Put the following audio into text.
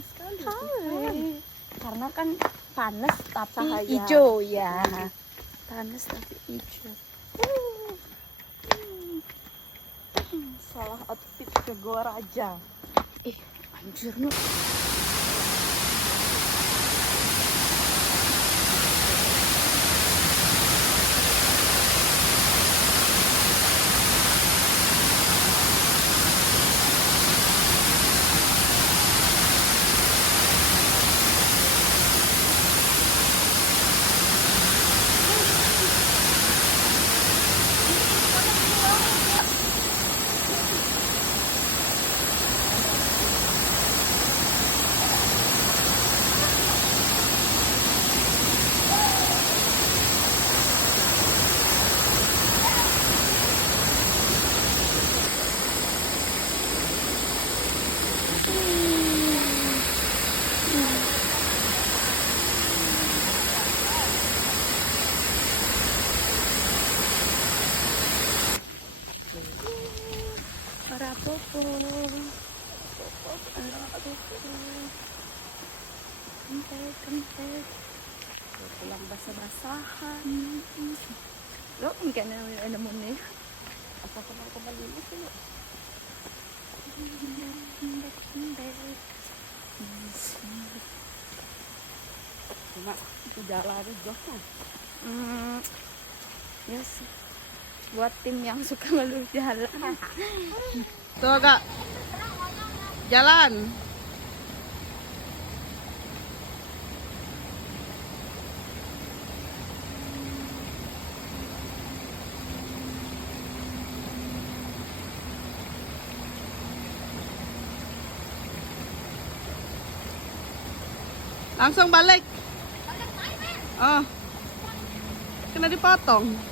sekali. Karena kan panas tapi Cahaya. hijau ya. Panas tapi hijau. Salah outfit ke gua raja. Anjir nu. Para popo. Kempet. Pulang basah-basahan. Lo mungkin ada nih. Apa kembali kembali sih lo? Cuma jalan jauh. Yes. Buat tim yang suka ngeluh jalan. Tuh Kak. Jalan. Langsung balik. Oh. Kena dipotong.